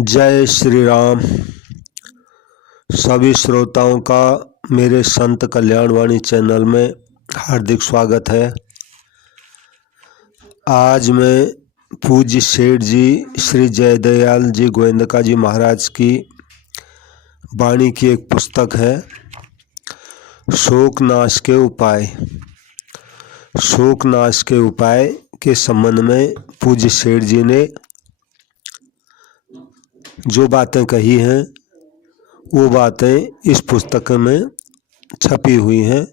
जय श्री राम। सभी श्रोताओं का मेरे संत कल्याणवाणी चैनल में हार्दिक स्वागत है। आज मैं पूज्य सेठ जी श्री जयदयाल जी गोविंदका जी महाराज की वाणी की एक पुस्तक है शोक नाश के उपाय। शोक नाश के उपाय के संबंध में पूज्य सेठ जी ने जो बातें कही हैं वो बातें इस पुस्तक में छपी हुई हैं,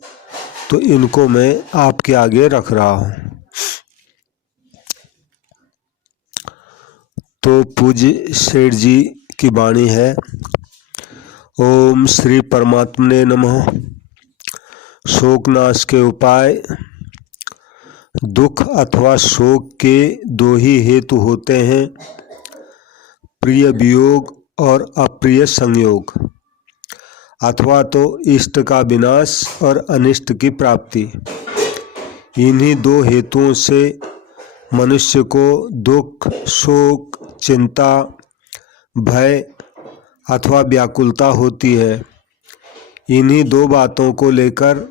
तो इनको मैं आपके आगे रख रहा हूँ। तो पूज्य सेठ जी की वाणी है। ओम श्री परमात्मने नमः। शोकनाश के उपाय। दुख अथवा शोक के दो ही हेतु होते हैं, प्रिय वियोग और अप्रिय संयोग, अथवा तो इष्ट का विनाश और अनिष्ट की प्राप्ति। इन्हीं दो हेतुओं से मनुष्य को दुख, शोक, चिंता, भय अथवा व्याकुलता होती है। इन्हीं दो बातों को लेकर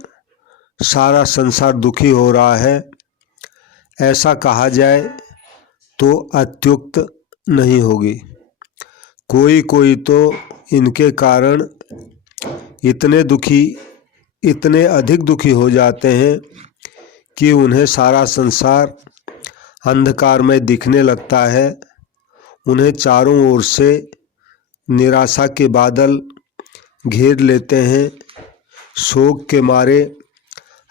सारा संसार दुखी हो रहा है। ऐसा कहा जाए तो अत्युक्त नहीं होगी। कोई तो इनके कारण इतने अधिक दुखी हो जाते हैं कि उन्हें सारा संसार अंधकार में दिखने लगता है। उन्हें चारों ओर से निराशा के बादल घेर लेते हैं। शोक के मारे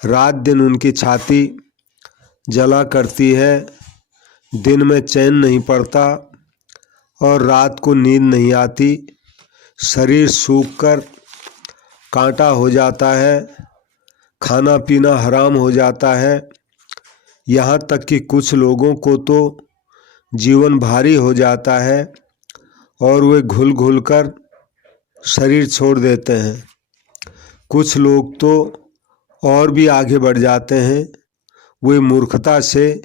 रात दिन उनकी छाती जला करती है। दिन में चैन नहीं पड़ता और रात को नींद नहीं आती। शरीर सूखकर कांटा हो जाता है। खाना पीना हराम हो जाता है। यहाँ तक कि कुछ लोगों को तो जीवन भारी हो जाता है और वे घुल घुल कर शरीर छोड़ देते हैं। कुछ लोग तो और भी आगे बढ़ जाते हैं। वे मूर्खता से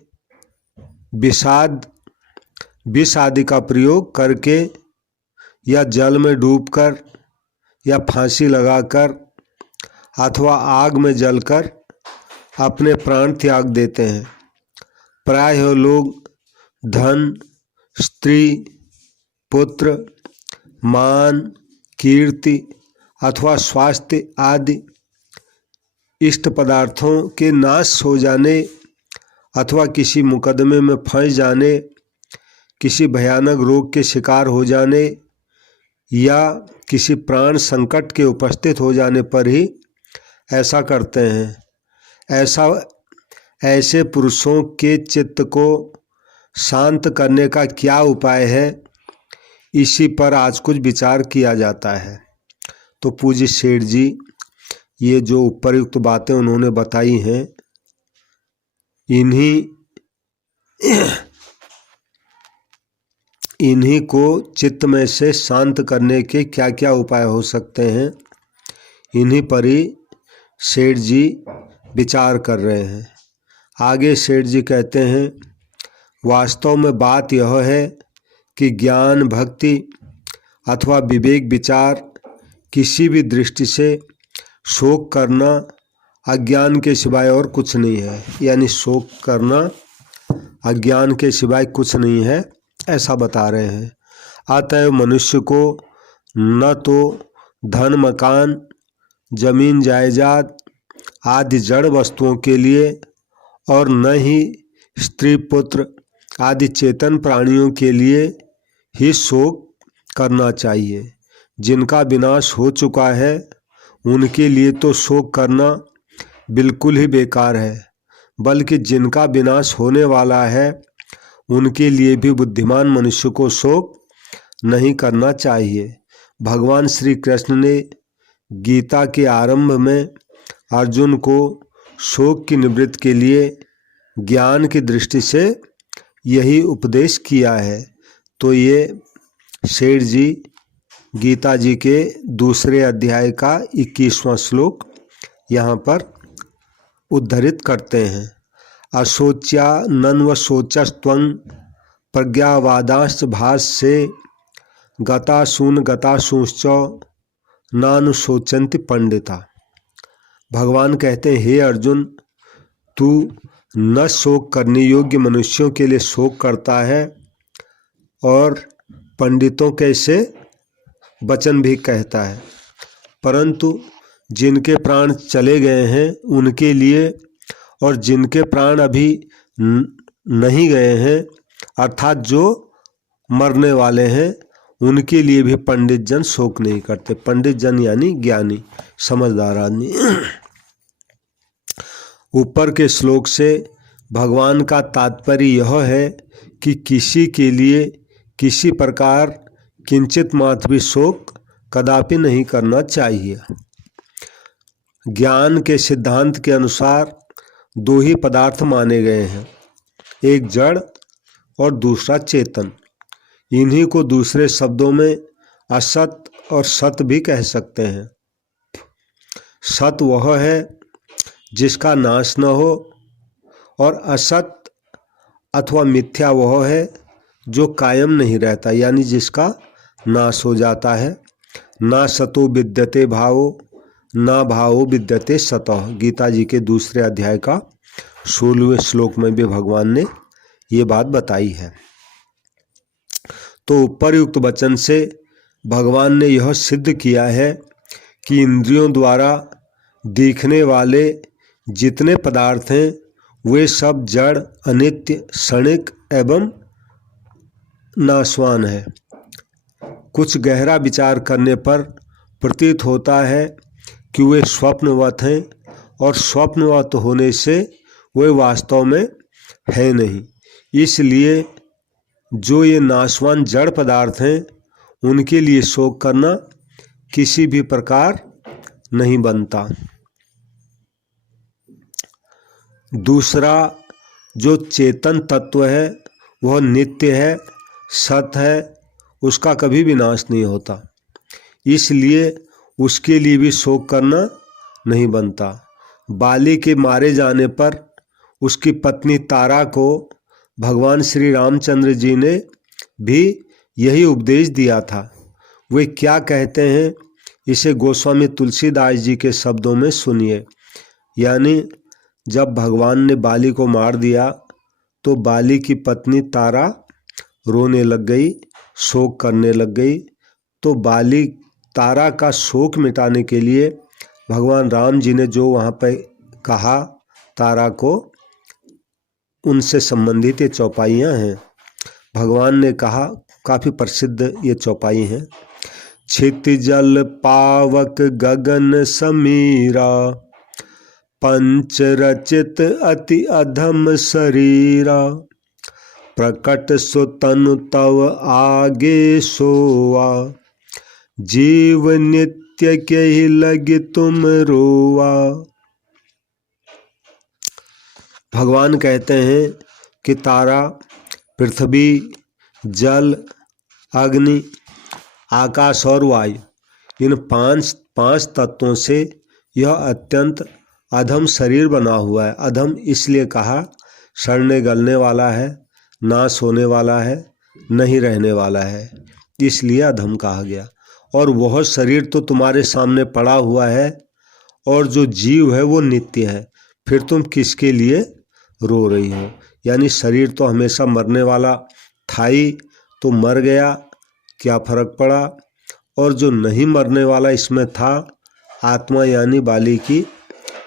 विष आदि का प्रयोग करके या जल में डूबकर या फांसी लगाकर अथवा आग में जलकर अपने प्राण त्याग देते हैं। प्रायः लोग धन, स्त्री, पुत्र, मान, कीर्ति अथवा स्वास्थ्य आदि इष्ट पदार्थों के नाश हो जाने अथवा किसी मुकदमे में फंस जाने, किसी भयानक रोग के शिकार हो जाने या किसी प्राण संकट के उपस्थित हो जाने पर ही ऐसा करते हैं। ऐसे पुरुषों के चित्त को शांत करने का क्या उपाय है, इसी पर आज कुछ विचार किया जाता है। तो पूज्य सेठ जी ये जो उपरयुक्त बातें उन्होंने बताई हैं, इन्हीं को चित्त में से शांत करने के क्या क्या उपाय हो सकते हैं, इन्हीं पर ही सेठ जी विचार कर रहे हैं। आगे सेठ जी कहते हैं, वास्तव में बात यह है कि ज्ञान, भक्ति अथवा विवेक विचार किसी भी दृष्टि से शोक करना अज्ञान के सिवाय और कुछ नहीं है। यानी शोक करना अज्ञान के सिवाय कुछ नहीं है, ऐसा बता रहे हैं। अतएव मनुष्य को न तो धन, मकान, जमीन जायदाद आदि जड़ वस्तुओं के लिए और न ही स्त्री, पुत्र आदि चेतन प्राणियों के लिए ही शोक करना चाहिए। जिनका विनाश हो चुका है उनके लिए तो शोक करना बिल्कुल ही बेकार है, बल्कि जिनका विनाश होने वाला है उनके लिए भी बुद्धिमान मनुष्य को शोक नहीं करना चाहिए। भगवान श्री कृष्ण ने गीता के आरंभ में अर्जुन को शोक की निवृत्ति के लिए ज्ञान की दृष्टि से यही उपदेश किया है। तो ये सेठ जी गीता जी के दूसरे अध्याय का 21वां श्लोक यहाँ पर उद्धृत करते हैं। अशोच्या नन्व शोचस्त्वं प्रज्ञावादांश्च भाष्ये गतासूंश्च नानुशोचन्ति पंडिता। भगवान कहते हैं, हे अर्जुन, तू न शोक करने योग्य मनुष्यों के लिए शोक करता है और पंडितों के से वचन भी कहता है, परंतु जिनके प्राण चले गए हैं उनके लिए और जिनके प्राण अभी नहीं गए हैं अर्थात जो मरने वाले हैं उनके लिए भी पंडित जन शोक नहीं करते। पंडित जन यानी ज्ञानी समझदार आदमी। ऊपर के श्लोक से भगवान का तात्पर्य यह है कि किसी के लिए किसी प्रकार किंचित मात्र भी शोक कदापि नहीं करना चाहिए। ज्ञान के सिद्धांत के अनुसार दो ही पदार्थ माने गए हैं, एक जड़ और दूसरा चेतन। इन्हीं को दूसरे शब्दों में असत और सत भी कह सकते हैं। सत वह है जिसका नाश न हो और असत अथवा मिथ्या वह है जो कायम नहीं रहता, यानी जिसका नाश हो जाता है। ना सतो विद्यते भावो ना भावो विद्यते सतः। गीता जी के दूसरे अध्याय का 16वें श्लोक में भी भगवान ने ये बात बताई है। तो उपरयुक्त वचन से भगवान ने यह सिद्ध किया है कि इंद्रियों द्वारा दिखने वाले जितने पदार्थ हैं वे सब जड़, अनित्य, क्षणिक एवं नाशवान है। कुछ गहरा विचार करने पर प्रतीत होता है कि वे स्वप्नवत हैं और स्वप्नवत होने से वे वास्तव में है नहीं। इसलिए जो ये नाशवान जड़ पदार्थ हैं उनके लिए शोक करना किसी भी प्रकार नहीं बनता। दूसरा जो चेतन तत्व है वह नित्य है, सत है, उसका कभी भी नाश नहीं होता, इसलिए उसके लिए भी शोक करना नहीं बनता। बाली के मारे जाने पर उसकी पत्नी तारा को भगवान श्री रामचंद्र जी ने भी यही उपदेश दिया था। वे क्या कहते हैं इसे गोस्वामी तुलसीदास जी के शब्दों में सुनिए। यानी जब भगवान ने बाली को मार दिया तो बाली की पत्नी तारा रोने लग गई, शोक करने लग गई। तो बाली तारा का शोक मिटाने के लिए भगवान राम जी ने जो वहाँ पे कहा तारा को, उनसे संबंधित ये चौपाइयाँ हैं। भगवान ने कहा, काफ़ी प्रसिद्ध ये चौपाई हैं। क्षितिजल पावक गगन समीरा पंच रचित अति अधम शरीरा प्रकट सो तनु तव आगे सोआ जीव नित्य के ही लगे तुम रोवा। भगवान कहते हैं कि तारा, पृथ्वी, जल, अग्नि, आकाश और वायु, इन पांच तत्वों से यह अत्यंत अधम शरीर बना हुआ है। अधम इसलिए कहा, सड़ने गलने वाला है, नाश होने वाला है, नहीं रहने वाला है, इसलिए अधम कहा गया। और वह शरीर तो तुम्हारे सामने पड़ा हुआ है और जो जीव है वो नित्य है, फिर तुम किसके लिए रो रही हो? यानी शरीर तो हमेशा मरने वाला था ही, तो मर गया, क्या फर्क पड़ा? और जो नहीं मरने वाला इसमें था, आत्मा यानी बाली की,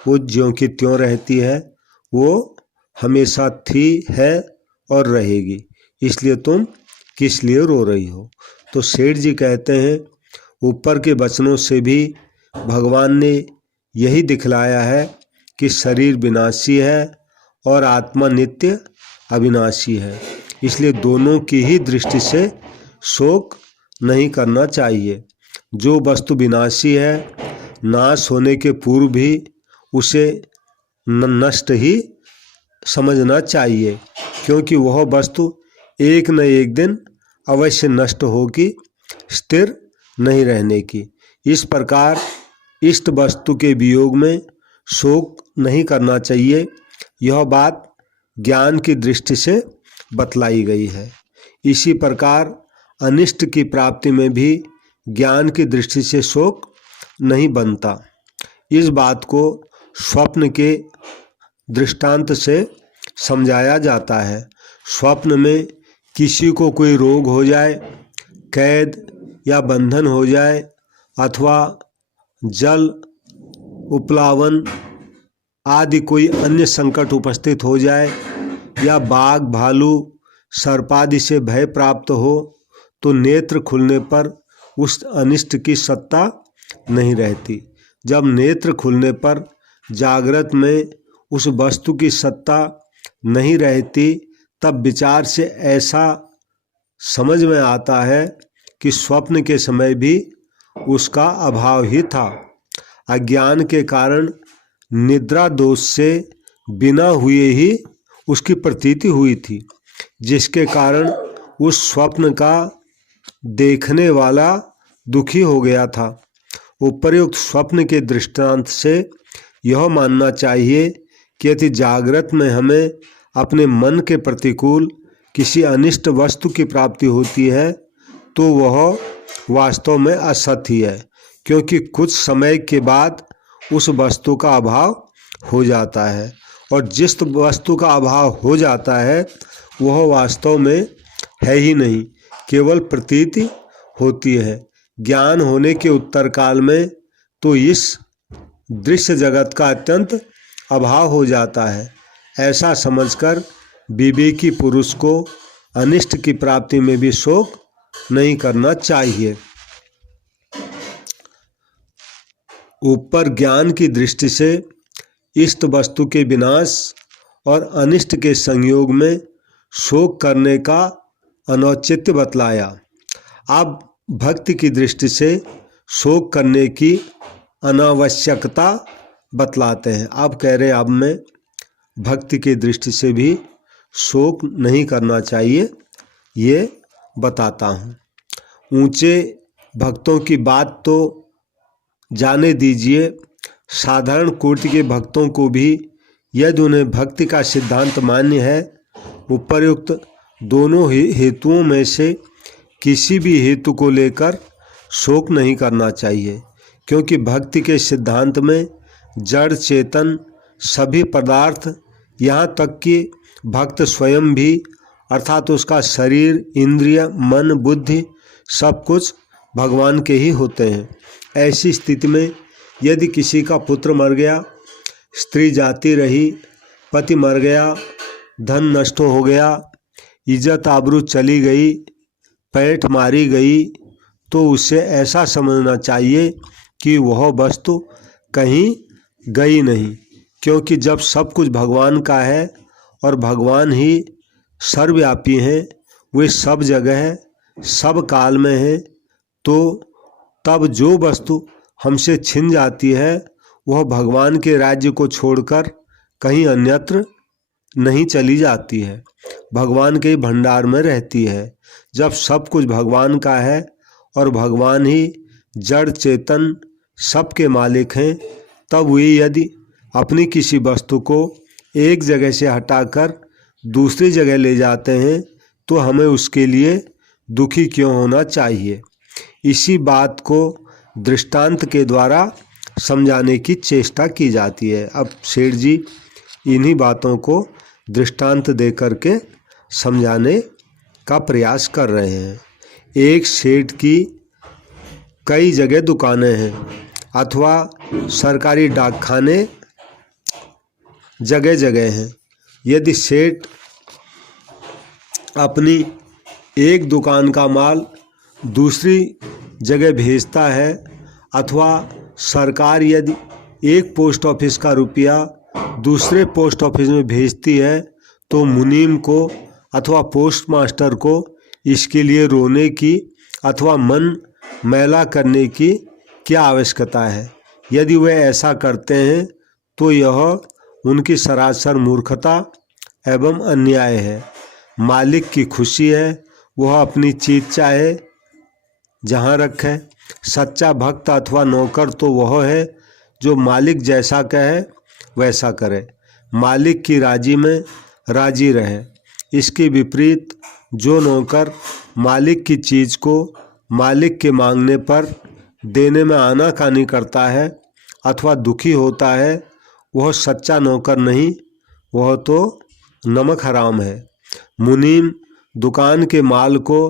वो ज्यों की त्यों रहती है, वो हमेशा थी, है और रहेगी, इसलिए तुम किस लिए रो रही हो? तो सेठ जी कहते हैं ऊपर के वचनों से भी भगवान ने यही दिखलाया है कि शरीर विनाशी है और आत्मा नित्य अविनाशी है, इसलिए दोनों की ही दृष्टि से शोक नहीं करना चाहिए। जो वस्तु विनाशी है, नाश होने के पूर्व भी उसे नष्ट ही समझना चाहिए, क्योंकि वह वस्तु एक न एक दिन अवश्य नष्ट होगी, स्थिर नहीं रहने की। इस प्रकार इष्ट वस्तु के वियोग में शोक नहीं करना चाहिए, यह बात ज्ञान की दृष्टि से बतलाई गई है। इसी प्रकार अनिष्ट की प्राप्ति में भी ज्ञान की दृष्टि से शोक नहीं बनता। इस बात को स्वप्न के दृष्टांत से समझाया जाता है। स्वप्न में किसी को कोई रोग हो जाए, कैद या बंधन हो जाए, अथवा जल उपलावन आदि कोई अन्य संकट उपस्थित हो जाए, या बाघ भालू सर्पादि से भय प्राप्त हो, तो नेत्र खुलने पर उस अनिष्ट की सत्ता नहीं रहती। जब नेत्र खुलने पर जागृत में उस वस्तु की सत्ता नहीं रहती, तब विचार से ऐसा समझ में आता है कि स्वप्न के समय भी उसका अभाव ही था। अज्ञान के कारण निद्रा दोष से बिना हुए ही उसकी प्रतीति हुई थी, जिसके कारण उस स्वप्न का देखने वाला दुखी हो गया था। उपर्युक्त स्वप्न के दृष्टांत से यह मानना चाहिए कि यदि जागृत में हमें अपने मन के प्रतिकूल किसी अनिष्ट वस्तु की प्राप्ति होती है, तो वह वास्तव में असत्य है, क्योंकि कुछ समय के बाद उस वस्तु का अभाव हो जाता है, और जिस वस्तु का अभाव हो जाता है वह वास्तव में है ही नहीं, केवल प्रतीति होती है। ज्ञान होने के उत्तर काल में तो इस दृश्य जगत का अत्यंत अभाव हो जाता है। ऐसा समझकर विवेकी पुरुष को अनिष्ट की प्राप्ति में भी शोक नहीं करना चाहिए। ऊपर ज्ञान की दृष्टि से इष्ट वस्तु के विनाश और अनिष्ट के संयोग में शोक करने का अनौचित्य बतलाया। अब भक्ति की दृष्टि से शोक करने की अनावश्यकता बतलाते हैं। अब कह रहे हैं, अब मैं भक्ति की दृष्टि से भी शोक नहीं करना चाहिए, ये बताता हूँ। ऊंचे भक्तों की बात तो जाने दीजिए, साधारण कोटि के भक्तों को भी यदि उन्हें भक्ति का सिद्धांत मान्य है, उपर्युक्त दोनों हेतुओं में से किसी भी हेतु को लेकर शोक नहीं करना चाहिए, क्योंकि भक्ति के सिद्धांत में जड़ चेतन सभी पदार्थ, यहाँ तक कि भक्त स्वयं भी, अर्थात उसका शरीर, इंद्रिय, मन, बुद्धि सब कुछ भगवान के ही होते हैं। ऐसी स्थिति में यदि किसी का पुत्र मर गया, स्त्री जाती रही, पति मर गया, धन नष्ट हो गया, इज्जत आबरू चली गई, पैठ मारी गई, तो उसे ऐसा समझना चाहिए कि वह वस्तु कहीं गई नहीं, क्योंकि जब सब कुछ भगवान का है और भगवान ही सर्वव्यापी हैं, वे सब जगह है, सब काल में है, तो तब जो वस्तु हमसे छिन जाती है वह भगवान के राज्य को छोड़कर कहीं अन्यत्र नहीं चली जाती है, भगवान के भंडार में रहती है। जब सब कुछ भगवान का है और भगवान ही जड़ चेतन सबके मालिक हैं, तब वे यदि अपनी किसी वस्तु को एक जगह से हटाकर दूसरी जगह ले जाते हैं, तो हमें उसके लिए दुखी क्यों होना चाहिए। इसी बात को दृष्टांत के द्वारा समझाने की चेष्टा की जाती है। अब सेठ जी इन्हीं बातों को दृष्टांत दे करके समझाने का प्रयास कर रहे हैं। एक सेठ की कई जगह दुकानें हैं, अथवा सरकारी डाकखाने जगह जगह हैं। यदि सेठ अपनी एक दुकान का माल दूसरी जगह भेजता है, अथवा सरकार यदि एक पोस्ट ऑफिस का रुपया दूसरे पोस्ट ऑफिस में भेजती है, तो मुनीम को अथवा पोस्ट मास्टर को इसके लिए रोने की अथवा मन मैला करने की क्या आवश्यकता है। यदि वे ऐसा करते हैं तो यह उनकी सरासर मूर्खता एवं अन्याय है। मालिक की खुशी है, वह अपनी चीज चाहे जहाँ रखे। सच्चा भक्त अथवा नौकर तो वह है जो मालिक जैसा कहे वैसा करे, मालिक की राजी में राजी रहे। इसके विपरीत जो नौकर मालिक की चीज़ को मालिक के मांगने पर देने में आनाकानी करता है अथवा दुखी होता है, वह सच्चा नौकर नहीं, वह तो नमक हराम है। मुनीम दुकान के माल को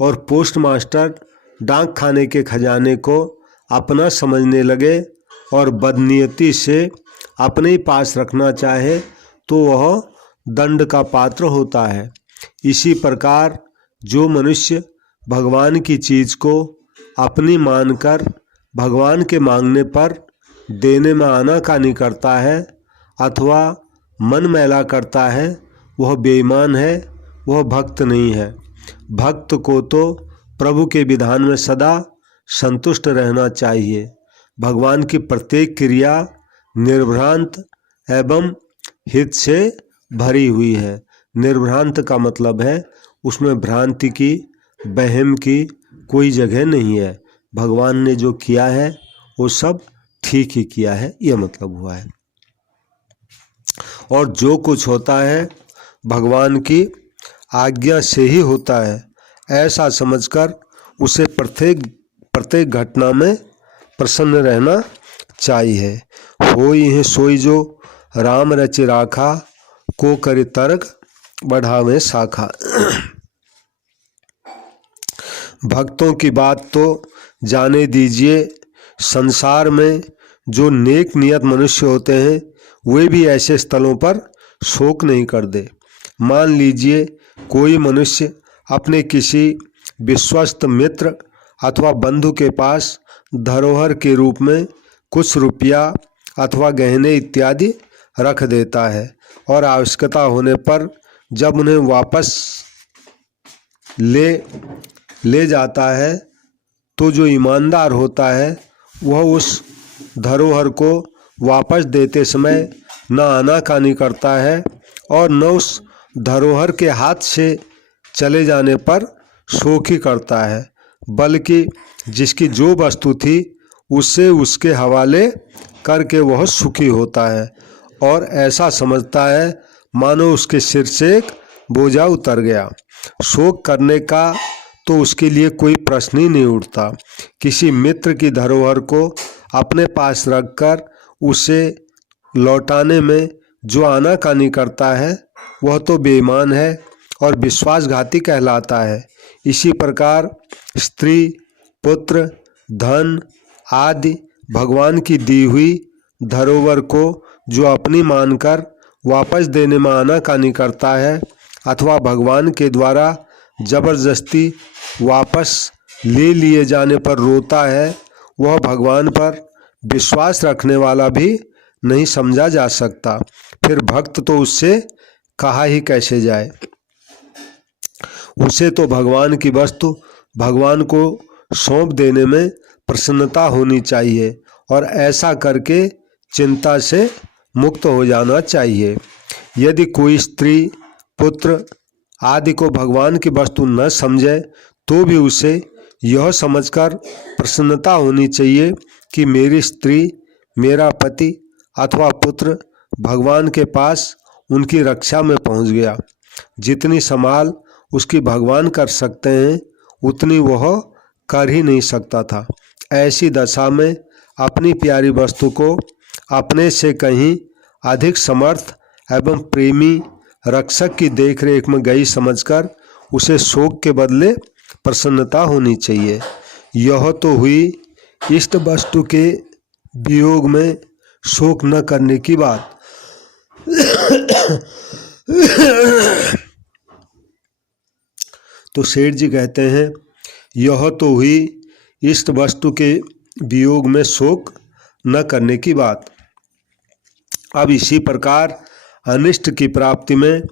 और पोस्टमास्टर डाक खाने के खजाने को अपना समझने लगे और बदनीयती से अपने ही पास रखना चाहे तो वह दंड का पात्र होता है। इसी प्रकार जो मनुष्य भगवान की चीज़ को अपनी मानकर भगवान के मांगने पर देने में आनाकानी करता है अथवा मन मैला करता है, वह बेईमान है, वह भक्त नहीं है। भक्त को तो प्रभु के विधान में सदा संतुष्ट रहना चाहिए। भगवान की प्रत्येक क्रिया निर्भ्रांत एवं हित से भरी हुई है। निर्भ्रांत का मतलब है उसमें भ्रांति की, वहम की कोई जगह नहीं है। भगवान ने जो किया है वो सब ठीक ही किया है, यह मतलब हुआ है। और जो कुछ होता है भगवान की आज्ञा से ही होता है, ऐसा समझकर उसे प्रत्येक घटना में प्रसन्न रहना चाहिए। होई है सोई जो राम रच राखा, को करे तर्क बढ़ावे शाखा। भक्तों की बात तो जाने दीजिए। संसार में जो नेक नियत मनुष्य होते हैं वे भी ऐसे स्थलों पर शोक नहीं करते। मान लीजिए कोई मनुष्य अपने किसी विश्वस्त मित्र अथवा बंधु के पास धरोहर के रूप में कुछ रुपया अथवा गहने इत्यादि रख देता है और आवश्यकता होने पर जब उन्हें वापस ले जाता है तो जो ईमानदार होता है वह उस धरोहर को वापस देते समय न आनाकानी करता है और न उस धरोहर के हाथ से चले जाने पर शोक ही करता है, बल्कि जिसकी जो वस्तु थी उसे उसके हवाले करके वह सुखी होता है और ऐसा समझता है मानो उसके सिर से एक बोझा उतर गया। शोक करने का तो उसके लिए कोई प्रश्न ही नहीं उठता। किसी मित्र की धरोहर को अपने पास रखकर उसे लौटाने में जो आनाकानी करता है वह तो बेईमान है और विश्वासघाती कहलाता है। इसी प्रकार स्त्री, पुत्र, धन आदि भगवान की दी हुई धरोहर को जो अपनी मानकर वापस देने में आनाकानी करता है अथवा भगवान के द्वारा जबरदस्ती वापस ले लिए जाने पर रोता है, वह भगवान पर विश्वास रखने वाला भी नहीं समझा जा सकता। फिर भक्त तो उससे कहा ही कैसे जाए। उसे तो भगवान की वस्तु भगवान को सौंप देने में प्रसन्नता होनी चाहिए और ऐसा करके चिंता से मुक्त हो जाना चाहिए। यदि कोई स्त्री, पुत्र आदि को भगवान की वस्तु न समझे तो भी उसे यह समझकर प्रसन्नता होनी चाहिए कि मेरी स्त्री, मेरा पति अथवा पुत्र भगवान के पास उनकी रक्षा में पहुंच गया। जितनी संभाल उसकी भगवान कर सकते हैं उतनी वह कर ही नहीं सकता था। ऐसी दशा में अपनी प्यारी वस्तु को अपने से कहीं अधिक समर्थ एवं प्रेमी रक्षक की देखरेख में गई समझकर उसे शोक के बदले प्रसन्नता होनी चाहिए। यह तो हुई इष्ट वस्तु के वियोग में शोक न करने की बात। तो सेठ जी कहते हैं यह तो हुई इष्ट वस्तु के वियोग में शोक न करने की बात। अब इसी प्रकार अनिष्ट की प्राप्ति में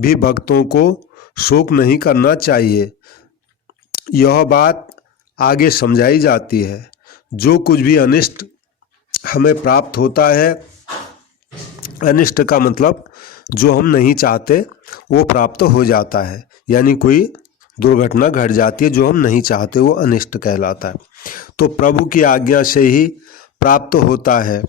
भी भक्तों को शोक नहीं करना चाहिए। यह बात आगे समझाई जाती है। जो कुछ भी अनिष्ट हमें प्राप्त होता है, अनिष्ट का मतलब जो हम नहीं चाहते वो प्राप्त हो जाता है, यानी कोई दुर्घटना घट जाती है जो हम नहीं चाहते, वो अनिष्ट कहलाता है। तो प्रभु की आज्ञा से ही प्राप्त होता है।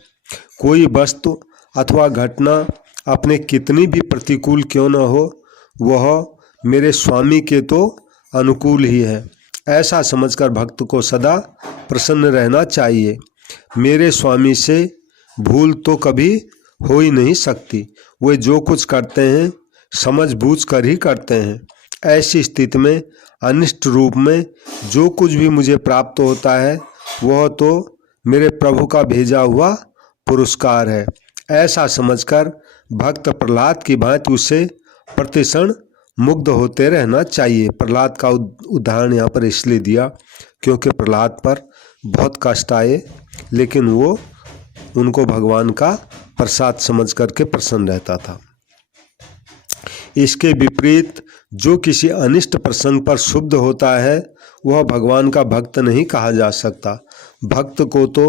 कोई वस्तु अथवा घटना अपने कितनी भी प्रतिकूल क्यों न हो, वह मेरे स्वामी के तो अनुकूल ही है। ऐसा समझकर भक्त को सदा प्रसन्न रहना चाहिए। मेरे स्वामी से भूल तो कभी हो ही नहीं सकती। वे जो कुछ करते हैं समझबूझ कर ही करते हैं। ऐसी स्थिति में अनिष्ट रूप में जो कुछ भी मुझे प्राप्त होता है वह तो मेरे प्रभु का भेजा हुआ पुरस्कार है। ऐसा समझकर भक्त प्रहलाद की भांति उसे प्रतिक्षण मुग्ध होते रहना चाहिए। प्रहलाद का उदाहरण यहाँ पर इसलिए दिया क्योंकि प्रहलाद पर बहुत कष्ट आए, लेकिन वो उनको भगवान का प्रसाद समझ करके प्रसन्न रहता था। इसके विपरीत जो किसी अनिष्ट प्रसंग पर क्षुब्ध होता है वह भगवान का भक्त नहीं कहा जा सकता। भक्त को तो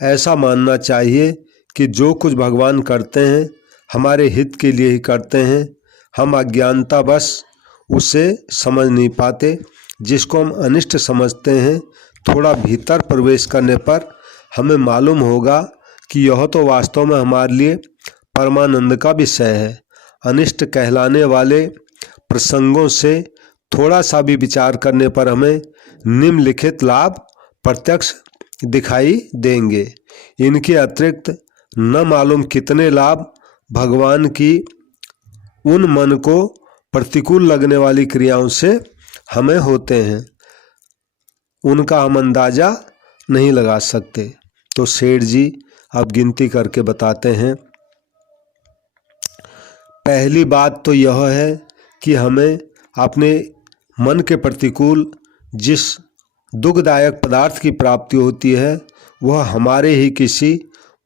ऐसा मानना चाहिए कि जो कुछ भगवान करते हैं हमारे हित के लिए ही करते हैं। हम अज्ञानतावश उसे समझ नहीं पाते। जिसको हम अनिष्ट समझते हैं थोड़ा भीतर प्रवेश करने पर हमें मालूम होगा कि यह तो वास्तव में हमारे लिए परमानंद का विषय है। अनिष्ट कहलाने वाले प्रसंगों से थोड़ा सा भी विचार करने पर हमें निम्नलिखित लाभ प्रत्यक्ष दिखाई देंगे। इनके अतिरिक्त न मालूम कितने लाभ भगवान की उन मन को प्रतिकूल लगने वाली क्रियाओं से हमें होते हैं, उनका हम अंदाजा नहीं लगा सकते। तो सेठ जी अब गिनती करके बताते हैं। पहली बात तो यह है कि हमें अपने मन के प्रतिकूल जिस दुखदायक पदार्थ की प्राप्ति होती है वह हमारे ही किसी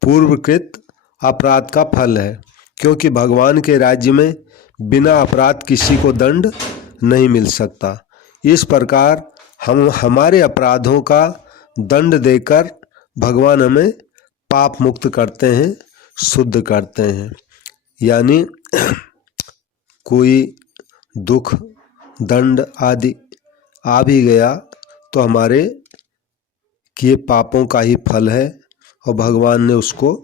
पूर्वकृत अपराध का फल है, क्योंकि भगवान के राज्य में बिना अपराध किसी को दंड नहीं मिल सकता। इस प्रकार हम हमारे अपराधों का दंड देकर भगवान हमें पाप मुक्त करते हैं, शुद्ध करते हैं। यानी कोई दुख दंड आदि आ भी गया तो हमारे किए पापों का ही फल है और भगवान ने उसको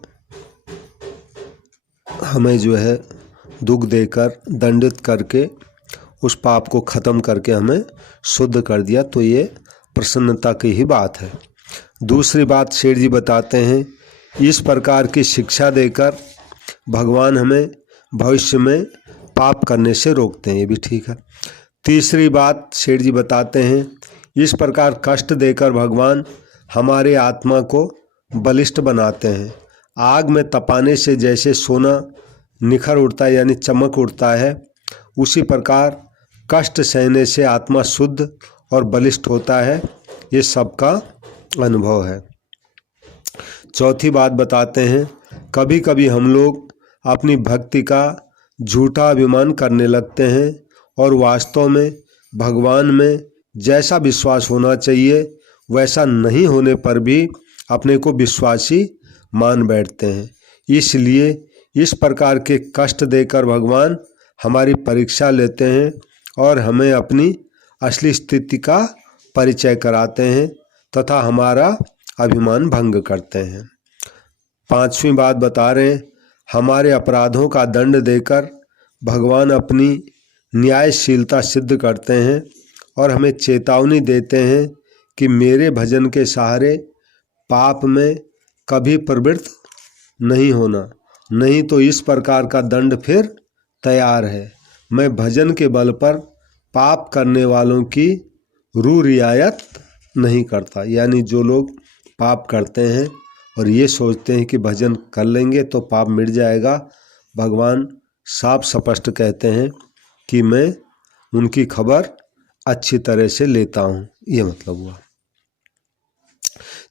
हमें जो है दुख देकर दंडित करके उस पाप को ख़त्म करके हमें शुद्ध कर दिया। तो ये प्रसन्नता की ही बात है। दूसरी बात सेठ जी बताते हैं, इस प्रकार की शिक्षा देकर भगवान हमें भविष्य में पाप करने से रोकते हैं, ये भी ठीक है। तीसरी बात सेठ जी बताते हैं, इस प्रकार कष्ट देकर भगवान हमारे आत्मा को बलिष्ठ बनाते हैं। आग में तपाने से जैसे सोना निखर उठता है यानी चमक उठता है, उसी प्रकार कष्ट सहने से आत्मा शुद्ध और बलिष्ठ होता है। ये सबका अनुभव है। चौथी बात बताते हैं, कभी कभी हम लोग अपनी भक्ति का झूठा अभिमान करने लगते हैं और वास्तव में भगवान में जैसा विश्वास होना चाहिए वैसा नहीं होने पर भी अपने को विश्वासी मान बैठते हैं। इसलिए इस प्रकार के कष्ट देकर भगवान हमारी परीक्षा लेते हैं और हमें अपनी असली स्थिति का परिचय कराते हैं तथा हमारा अभिमान भंग करते हैं। पांचवी बात बता रहे हैं, हमारे अपराधों का दंड देकर भगवान अपनी न्यायशीलता सिद्ध करते हैं और हमें चेतावनी देते हैं कि मेरे भजन के सहारे पाप में कभी प्रवृत्त नहीं होना, नहीं तो इस प्रकार का दंड फिर तैयार है। मैं भजन के बल पर पाप करने वालों की रियायत नहीं करता। यानी जो लोग पाप करते हैं और ये सोचते हैं कि भजन कर लेंगे तो पाप मिट जाएगा, भगवान साफ स्पष्ट कहते हैं कि मैं उनकी खबर अच्छी तरह से लेता हूँ। ये मतलब हुआ।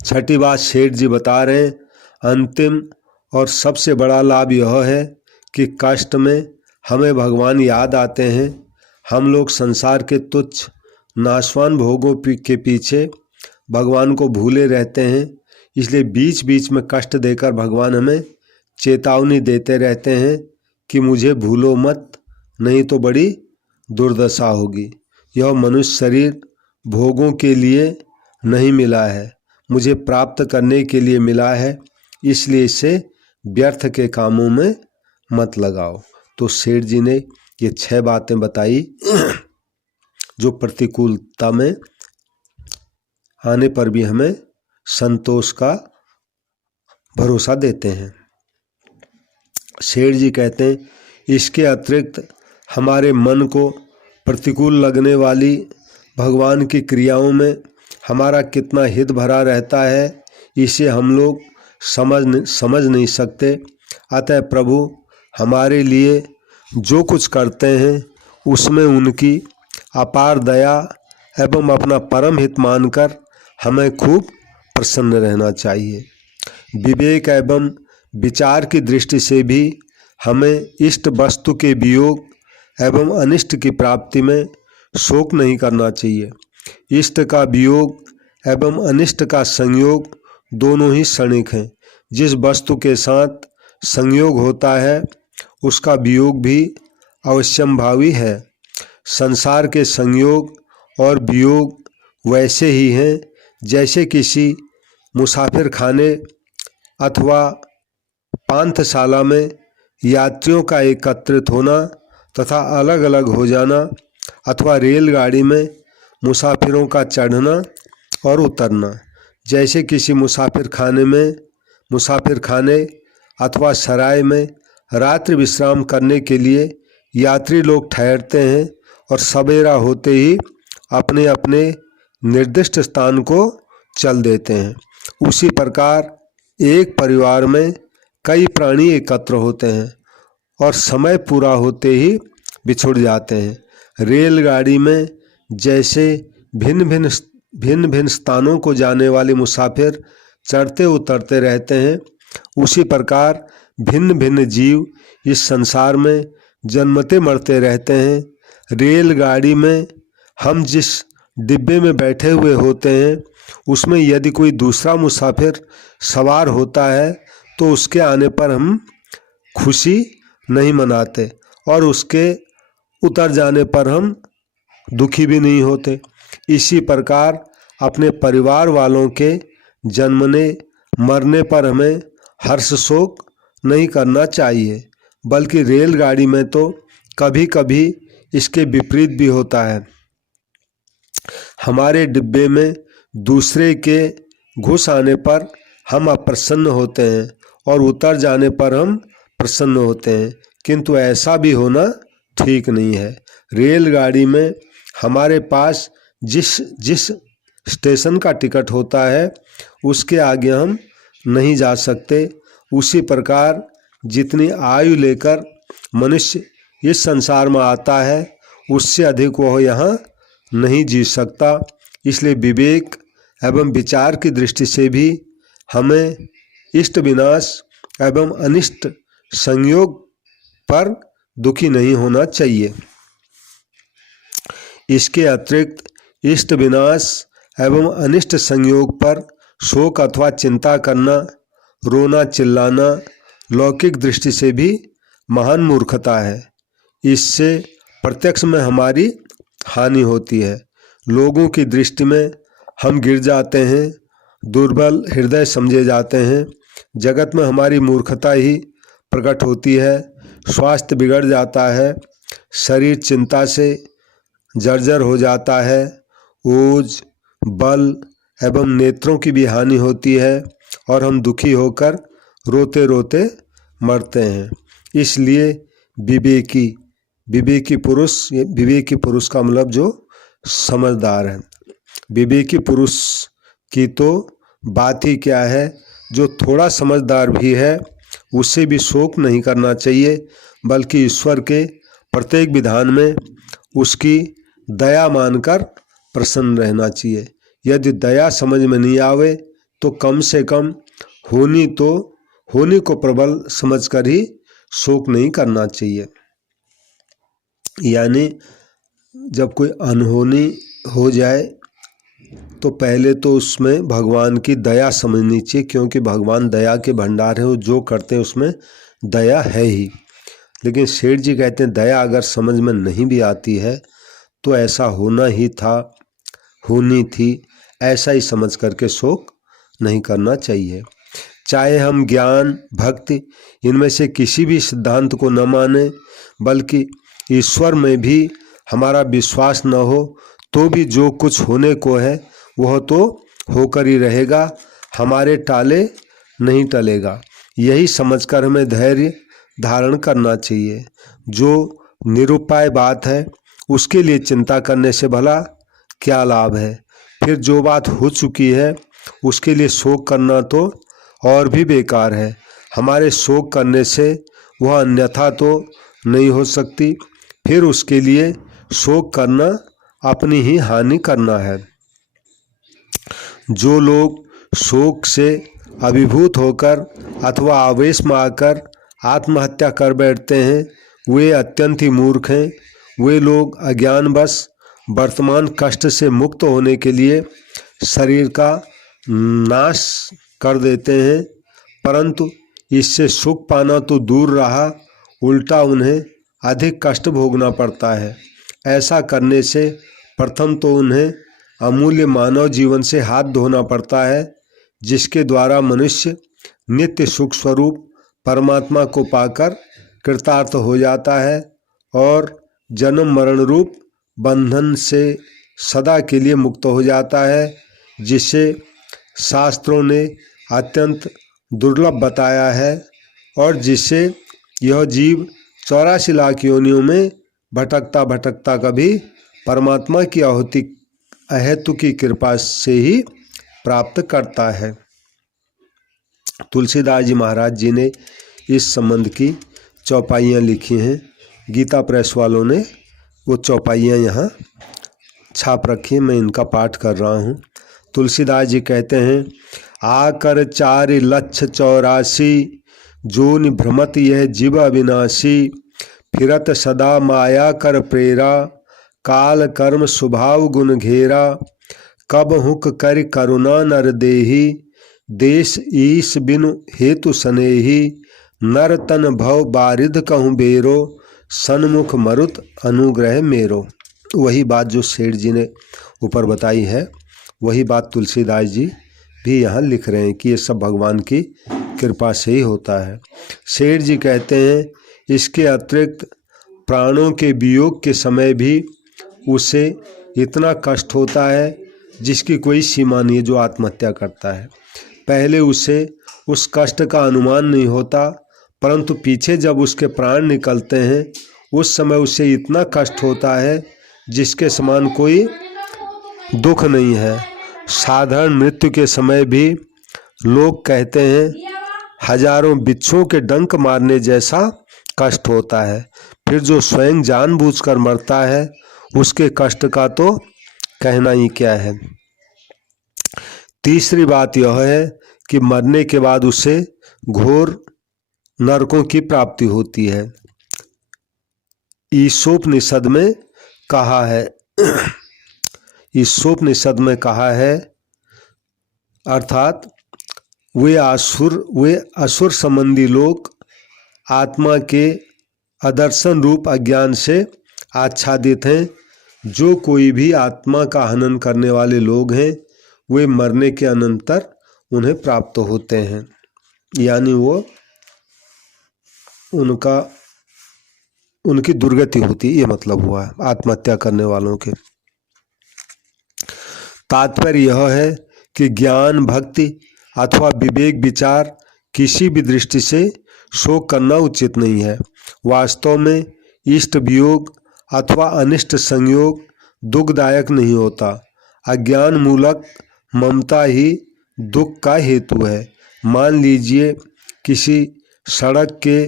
छठी बात सेठ जी बता रहे हैं, अंतिम और सबसे बड़ा लाभ यह है कि कष्ट में हमें भगवान याद आते हैं। हम लोग संसार के तुच्छ नाशवान भोगों के पीछे भगवान को भूले रहते हैं, इसलिए बीच बीच में कष्ट देकर भगवान हमें चेतावनी देते रहते हैं कि मुझे भूलो मत, नहीं तो बड़ी दुर्दशा होगी। यह मनुष्य शरीर भोगों के लिए नहीं मिला है, मुझे प्राप्त करने के लिए मिला है, इसलिए इसे व्यर्थ के कामों में मत लगाओ। तो सेठ जी ने ये 6 बातें बताई जो प्रतिकूलता में आने पर भी हमें संतोष का भरोसा देते हैं। सेठ जी कहते हैं, इसके अतिरिक्त हमारे मन को प्रतिकूल लगने वाली भगवान की क्रियाओं में हमारा कितना हित भरा रहता है, इसे हम लोग समझ नहीं सकते। अतः प्रभु हमारे लिए जो कुछ करते हैं उसमें उनकी अपार दया एवं अपना परम हित मानकर हमें खूब प्रसन्न रहना चाहिए। विवेक एवं विचार की दृष्टि से भी हमें इष्ट वस्तु के वियोग एवं अनिष्ट की प्राप्ति में शोक नहीं करना चाहिए। इष्ट का वियोग एवं अनिष्ट का संयोग दोनों ही क्षणिक हैं। जिस वस्तु के साथ संयोग होता है उसका वियोग भी अवश्यंभावी है। संसार के संयोग और वियोग वैसे ही हैं जैसे किसी मुसाफिर खाने अथवा पांथशाला में यात्रियों का एकत्रित होना तथा अलग अलग हो जाना, अथवा रेलगाड़ी में मुसाफिरों का चढ़ना और उतरना। जैसे किसी मुसाफिर खाने अथवा सराय में रात्रि विश्राम करने के लिए यात्री लोग ठहरते हैं और सवेरा होते ही अपने अपने निर्दिष्ट स्थान को चल देते हैं, उसी प्रकार एक परिवार में कई प्राणी एकत्र होते हैं और समय पूरा होते ही बिछुड़ जाते हैं। रेलगाड़ी में जैसे भिन्न भिन्न स्थानों को जाने वाले मुसाफिर चढ़ते उतरते रहते हैं, उसी प्रकार भिन्न भिन्न जीव इस संसार में जन्मते मरते रहते हैं। रेलगाड़ी में हम जिस डिब्बे में बैठे हुए होते हैं उसमें यदि कोई दूसरा मुसाफिर सवार होता है तो उसके आने पर हम खुशी नहीं मनाते और उसके उतर जाने पर हम दुखी भी नहीं होते। इसी प्रकार अपने परिवार वालों के जन्मने मरने पर हमें हर्ष शोक नहीं करना चाहिए, बल्कि रेलगाड़ी में तो कभी कभी इसके विपरीत भी होता है। हमारे डिब्बे में दूसरे के घुस आने पर हम अप्रसन्न होते हैं और उतर जाने पर हम प्रसन्न होते हैं, किंतु ऐसा भी होना ठीक नहीं है। रेलगाड़ी में हमारे पास जिस स्टेशन का टिकट होता है उसके आगे हम नहीं जा सकते। उसी प्रकार जितनी आयु लेकर मनुष्य इस संसार में आता है उससे अधिक वह यहाँ नहीं जी सकता। इसलिए विवेक एवं विचार की दृष्टि से भी हमें इष्ट विनाश एवं अनिष्ट संयोग पर दुखी नहीं होना चाहिए। इसके अतिरिक्त इष्ट विनाश एवं अनिष्ट संयोग पर शोक अथवा चिंता करना, रोना चिल्लाना लौकिक दृष्टि से भी महान मूर्खता है। इससे प्रत्यक्ष में हमारी हानि होती है। लोगों की दृष्टि में हम गिर जाते हैं, दुर्बल हृदय समझे जाते हैं। जगत में हमारी मूर्खता ही प्रकट होती है। स्वास्थ्य बिगड़ जाता है, शरीर चिंता से जर्जर हो जाता है, ओज बल एवं नेत्रों की भी हानि होती है और हम दुखी होकर रोते रोते मरते हैं। इसलिए विवेकी पुरुष का मतलब जो समझदार है। विवेकी पुरुष की तो बात ही क्या है, जो थोड़ा समझदार भी है उससे भी शोक नहीं करना चाहिए, बल्कि ईश्वर के प्रत्येक विधान में उसकी दया मानकर प्रसन्न रहना चाहिए। यदि दया समझ में नहीं आवे तो कम से कम होनी को प्रबल समझकर ही शोक नहीं करना चाहिए। यानी जब कोई अनहोनी हो जाए तो पहले तो उसमें भगवान की दया समझनी चाहिए, क्योंकि भगवान दया के भंडार है, वो जो करते हैं उसमें दया है ही। लेकिन सेठ जी कहते हैं दया अगर समझ में नहीं भी आती है तो ऐसा होना ही था, होनी थी, ऐसा ही समझ करके शोक नहीं करना चाहिए। चाहे हम ज्ञान भक्ति इनमें से किसी भी सिद्धांत को न माने, बल्कि ईश्वर में भी हमारा विश्वास न हो तो भी जो कुछ होने को है वह तो होकर ही रहेगा, हमारे टाले नहीं टलेगा। यही समझकर हमें धैर्य धारण करना चाहिए। जो निरुपाय बात है उसके लिए चिंता करने से भला क्या लाभ है। फिर जो बात हो चुकी है उसके लिए शोक करना तो और भी बेकार है। हमारे शोक करने से वह अन्यथा तो नहीं हो सकती, फिर उसके लिए शोक करना अपनी ही हानि करना है। जो लोग शोक से अभिभूत होकर अथवा आवेश में आकर आत्महत्या कर बैठते हैं वे अत्यंत ही मूर्ख हैं। वे लोग अज्ञानवश वर्तमान कष्ट से मुक्त होने के लिए शरीर का नाश कर देते हैं, परंतु इससे सुख पाना तो दूर रहा, उल्टा उन्हें अधिक कष्ट भोगना पड़ता है। ऐसा करने से प्रथम तो उन्हें अमूल्य मानव जीवन से हाथ धोना पड़ता है, जिसके द्वारा मनुष्य नित्य सुख स्वरूप परमात्मा को पाकर कृतार्थ हो जाता है और जन्म मरण रूप बंधन से सदा के लिए मुक्त हो जाता है, जिसे शास्त्रों ने अत्यंत दुर्लभ बताया है और जिससे यह जीव 84 लाख योनियों में भटकता भटकता कभी परमात्मा की अहेतु की कृपा से ही प्राप्त करता है। तुलसीदास जी महाराज जी ने इस संबंध की चौपाइयाँ लिखी हैं। गीता प्रेस वालों ने वो चौपाइयाँ यहाँ छाप रखी हैं, मैं इनका पाठ कर रहा हूँ। तुलसीदास जी कहते हैं, आकर 4,84,00,000 जोनि भ्रमत यह जीव अविनाशी, फिरत सदा माया कर प्रेरा, काल कर्म स्वभाव गुण घेरा, कब हुक कर करुणा नर देही, देश ईश बिनु हेतु सनेही, नर तन भव बारिध कहूँ बेरो, सन्मुख मरुत अनुग्रह मेरो। वही बात जो सेठ जी ने ऊपर बताई है वही बात तुलसीदास जी भी यहाँ लिख रहे हैं कि ये सब भगवान की कृपा से ही होता है। सेठ जी कहते हैं, इसके अतिरिक्त प्राणों के वियोग के समय भी उसे इतना कष्ट होता है जिसकी कोई सीमा नहीं है। जो आत्महत्या करता है पहले उसे उस कष्ट का अनुमान नहीं होता, परंतु पीछे जब उसके प्राण निकलते हैं उस समय उसे इतना कष्ट होता है जिसके समान कोई दुख नहीं है। साधारण मृत्यु के समय भी लोग कहते हैं हजारों बिच्छुओं के डंक मारने जैसा कष्ट होता है। फिर जो स्वयं जानबूझकर मरता है उसके कष्ट का तो कहना ही क्या है। तीसरी बात यह है कि मरने के बाद उसे घोर नरकों की प्राप्ति होती है। ईशोपनिषद में कहा है ईशोपनिषद में कहा है, अर्थात वे असुर संबंधी लोग आत्मा के अदर्शन रूप अज्ञान से आच्छादित हैं। जो कोई भी आत्मा का हनन करने वाले लोग हैं वे मरने के अनंतर उन्हें प्राप्त होते हैं, यानी वो उनकी दुर्गति होती है, ये मतलब हुआ है आत्महत्या करने वालों के। तात्पर्य यह है कि ज्ञान भक्ति अथवा विवेक विचार किसी भी दृष्टि से शोक करना उचित नहीं है। वास्तव में इष्ट वियोग अथवा अनिष्ट संयोग दुखदायक नहीं होता। अज्ञान मूलक ममता ही दुख का हेतु है। मान लीजिए किसी सड़क के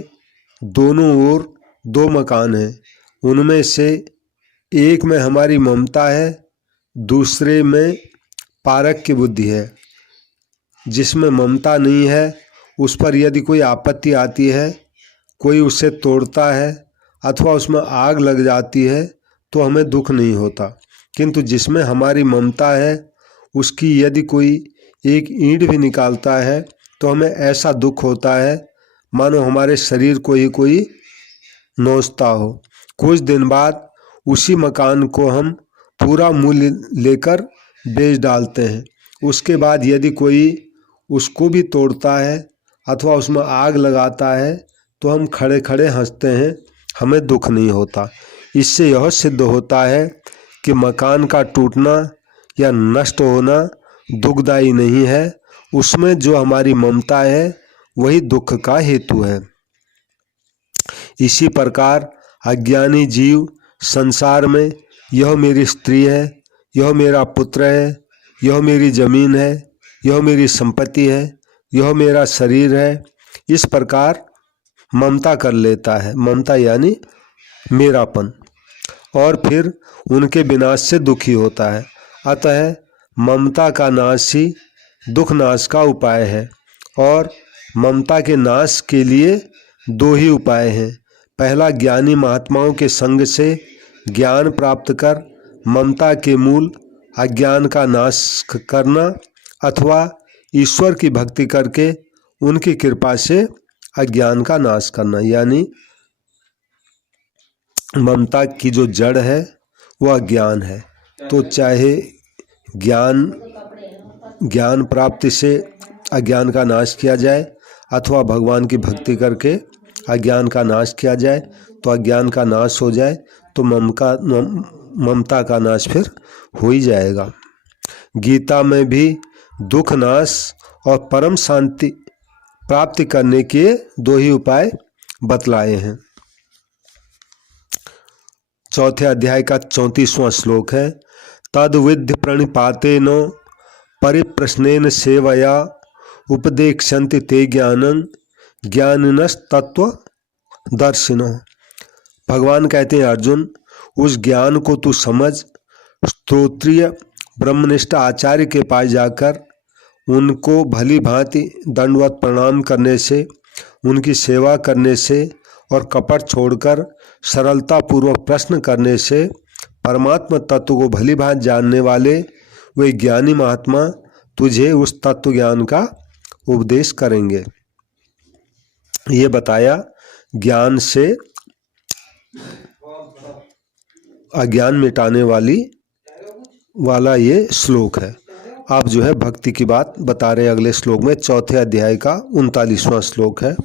दोनों ओर 2 मकान हैं, उनमें से एक में हमारी ममता है, दूसरे में पारक की बुद्धि है। जिसमें ममता नहीं है उस पर यदि कोई आपत्ति आती है, कोई उसे तोड़ता है अथवा उसमें आग लग जाती है तो हमें दुख नहीं होता, किंतु जिसमें हमारी ममता है उसकी यदि कोई एक ईंट भी निकालता है तो हमें ऐसा दुख होता है मानो हमारे शरीर को ही कोई नोचता हो। कुछ दिन बाद उसी मकान को हम पूरा मूल्य लेकर बेच डालते हैं। उसके बाद यदि कोई उसको भी तोड़ता है अथवा उसमें आग लगाता है तो हम खड़े खड़े हंसते हैं, हमें दुख नहीं होता। इससे यह सिद्ध होता है कि मकान का टूटना या नष्ट होना दुखदायी नहीं है, उसमें जो हमारी ममता है वही दुख का हेतु है। इसी प्रकार अज्ञानी जीव संसार में यह मेरी स्त्री है, यह मेरा पुत्र है, यह मेरी जमीन है, यह मेरी संपत्ति है, यह मेरा शरीर है, इस प्रकार ममता कर लेता है। ममता यानी मेरापन, और फिर उनके विनाश से दुखी होता है। अतः ममता का नाश ही दुख नाश का उपाय है, और ममता के नाश के लिए दो ही उपाय हैं। पहला, ज्ञानी महात्माओं के संग से ज्ञान प्राप्त कर ममता के मूल अज्ञान का नाश करना, अथवा ईश्वर की भक्ति करके उनकी कृपा से अज्ञान का नाश करना। यानी ममता की जो जड़ है वह ज्ञान है, तो चाहे ज्ञान प्राप्ति से अज्ञान का नाश किया जाए अथवा भगवान की भक्ति करके अज्ञान का नाश किया जाए, तो अज्ञान का नाश हो जाए तो ममता का नाश फिर हो ही जाएगा। गीता में भी दुख नाश और परम शांति प्राप्ति करने के दो ही उपाय बतलाए हैं। चौथे अध्याय का 34वां श्लोक है, तद विद्य प्रणिपातेन परिप्रश्नेन सेवया उपदेक्षन्ति ते ज्ञानं ज्ञानिनस् तत्व दर्शिनो। भगवान कहते हैं, अर्जुन उस ज्ञान को तू समझ, स्तोत्रीय ब्रह्मनिष्ठ आचार्य के पास जाकर उनको भली भांति दंडवत प्रणाम करने से, उनकी सेवा करने से और कपट छोड़कर सरलता पूर्वक प्रश्न करने से परमात्मा तत्व को भली भांति जानने वाले वे ज्ञानी महात्मा तुझे उस तत्व ज्ञान का उपदेश करेंगे। ये बताया ज्ञान से अज्ञान मिटाने वाला ये श्लोक है। आप जो है भक्ति की बात बता रहे हैं अगले श्लोक में। चौथे अध्याय का 39वां श्लोक है।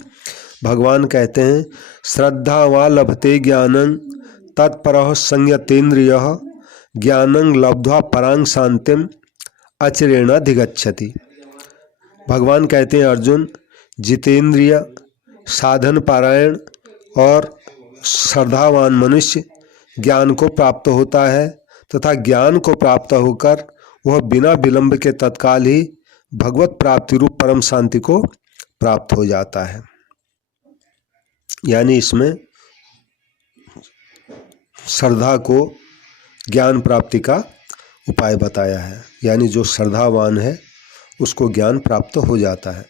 भगवान कहते हैं, श्रद्धा वा लभते ज्ञानं तत्परः संयतेन्द्रियः ज्ञानं लब्ध्वा परां शांतिं अचिरेणाधिगच्छति। भगवान कहते हैं, अर्जुन जितेंद्रिय, साधन पारायण और श्रद्धावान मनुष्य ज्ञान को प्राप्त होता है तथा ज्ञान को प्राप्त होकर वह बिना विलंब के तत्काल ही भगवत प्राप्ति रूप परम शांति को प्राप्त हो जाता है। यानी इसमें श्रद्धा को ज्ञान प्राप्ति का उपाय बताया है, यानी जो श्रद्धावान है उसको ज्ञान प्राप्त हो जाता है।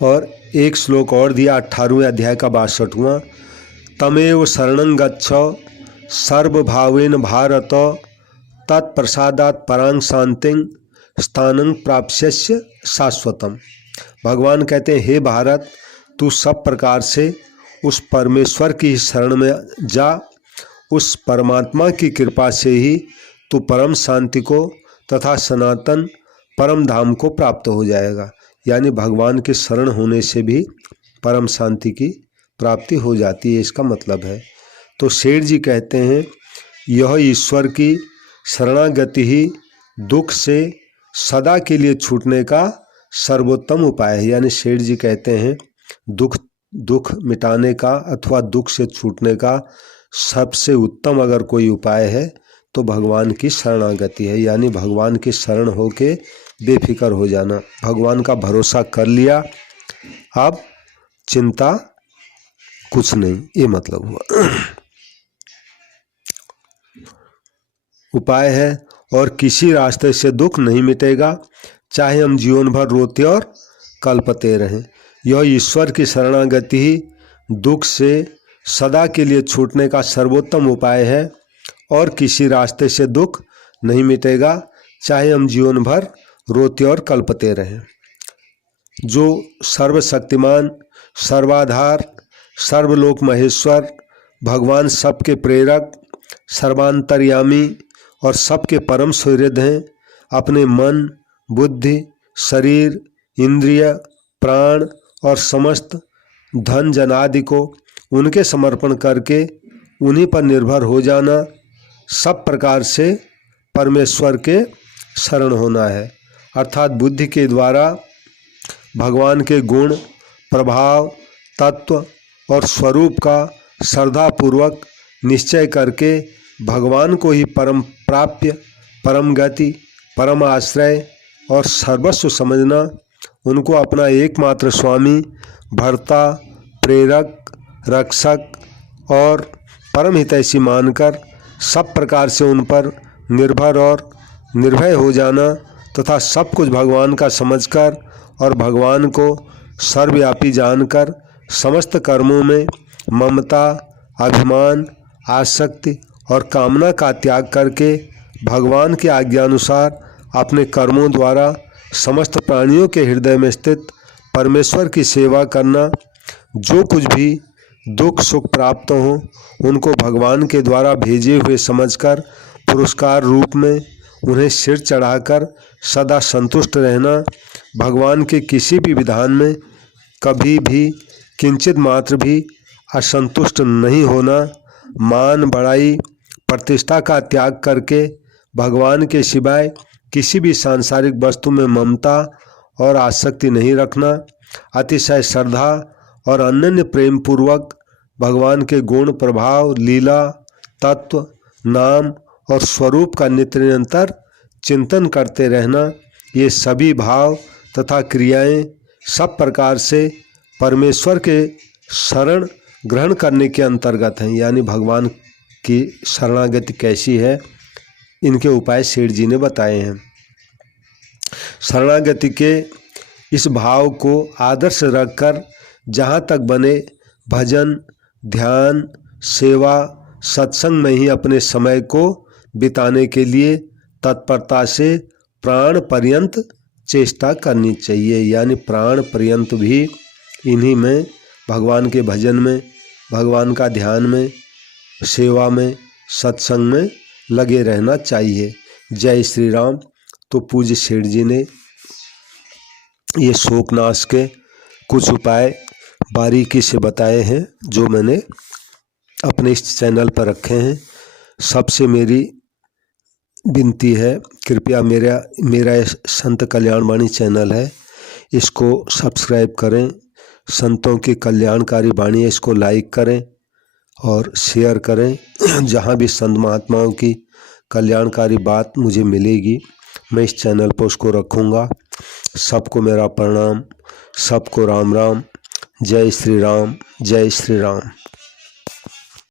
और एक श्लोक और दिया 18वें अध्याय का 62वां, तमेव शरणं गच्छ सर्वभावेन भारत तत्प्रसादात् परां शांतिं स्थानं प्राप्स्यस्य शाश्वतम। भगवान कहते हैं, हे भारत, तू सब प्रकार से उस परमेश्वर की शरण में जा, उस परमात्मा की कृपा से ही तू परम शांति को तथा सनातन परम धाम को प्राप्त हो जाएगा। यानी भगवान के शरण होने से भी परम शांति की प्राप्ति हो जाती है, इसका मतलब है। तो शेर जी कहते हैं, यह ईश्वर की शरणागति ही दुख से सदा के लिए छूटने का सर्वोत्तम उपाय है। यानी शेर जी कहते हैं, दुख मिटाने का अथवा दुख से छूटने का सबसे उत्तम अगर कोई उपाय है तो भगवान की शरणागति है। यानी भगवान की शरण होके बेफिक्र हो जाना, भगवान का भरोसा कर लिया, अब चिंता कुछ नहीं, ये मतलब हुआ। उपाय है, और किसी रास्ते से दुख नहीं मिटेगा, चाहे हम जीवन भर रोते और कल्पते रहें। यह ईश्वर की शरणागति ही दुख से सदा के लिए छूटने का सर्वोत्तम उपाय है, और किसी रास्ते से दुख नहीं मिटेगा, चाहे हम जीवन भर रोते और कल्पते रहें। जो सर्वशक्तिमान, सर्वाधार, सर्वलोक महेश्वर, भगवान सबके प्रेरक, सर्वांतर्यामी और सबके परम सुहृद हैं, अपने मन, बुद्धि, शरीर, इंद्रिय, प्राण और समस्त धन जन आदि को उनके समर्पण करके उन्हीं पर निर्भर हो जाना, सब प्रकार से परमेश्वर के शरण होना है। अर्थात बुद्धि के द्वारा भगवान के गुण, प्रभाव, तत्व और स्वरूप का श्रद्धापूर्वक निश्चय करके भगवान को ही परम प्राप्य, परम गति, परम आश्रय और सर्वस्व समझना, उनको अपना एकमात्र स्वामी, भर्ता, प्रेरक, रक्षक और परम हितैषी मानकर सब प्रकार से उन पर निर्भर और निर्भय हो जाना तथा सब कुछ भगवान का समझकर और भगवान को सर्वव्यापी जानकर समस्त कर्मों में ममता, अभिमान, आसक्ति और कामना का त्याग करके भगवान के आज्ञानुसार अपने कर्मों द्वारा समस्त प्राणियों के हृदय में स्थित परमेश्वर की सेवा करना। जो कुछ भी दुख सुख प्राप्त हो उनको भगवान के द्वारा भेजे हुए समझकर पुरस्कार रूप में उन्हें सिर चढ़ाकर सदा संतुष्ट रहना। भगवान के किसी भी विधान में कभी भी किंचित मात्र भी असंतुष्ट नहीं होना। मान, बड़ाई, प्रतिष्ठा का त्याग करके भगवान के सिवाय किसी भी सांसारिक वस्तु में ममता और आसक्ति नहीं रखना। अतिशय श्रद्धा और अनन्य प्रेम पूर्वक भगवान के गुण, प्रभाव, लीला, तत्व, नाम और स्वरूप का नित्य निरंतर चिंतन करते रहना। ये सभी भाव तथा क्रियाएं सब प्रकार से परमेश्वर के शरण ग्रहण करने के अंतर्गत हैं। यानी भगवान की शरणागति कैसी है, इनके उपाय सेठ जी ने बताए हैं। शरणागति के इस भाव को आदर्श रखकर जहाँ तक बने भजन, ध्यान, सेवा, सत्संग में ही अपने समय को बिताने के लिए तत्परता से प्राण पर्यंत चेष्टा करनी चाहिए। यानी प्राण पर्यंत भी इन्हीं में, भगवान के भजन में, भगवान का ध्यान में, सेवा में, सत्संग में लगे रहना चाहिए। जय श्री राम। तो पूज्य सेठ जी ने ये शोकनाश के कुछ उपाय बारीकी से बताए हैं जो मैंने अपने इस चैनल पर रखे हैं। सबसे मेरी विनती है, कृपया मेरा संत कल्याणवाणी चैनल है, इसको सब्सक्राइब करें। संतों की कल्याणकारी वाणी है, इसको लाइक करें और शेयर करें। जहाँ भी संत महात्माओं की कल्याणकारी बात मुझे मिलेगी मैं इस चैनल पर उसको रखूँगा। सबको मेरा प्रणाम, सबको राम राम। जय श्री राम, जय श्री राम।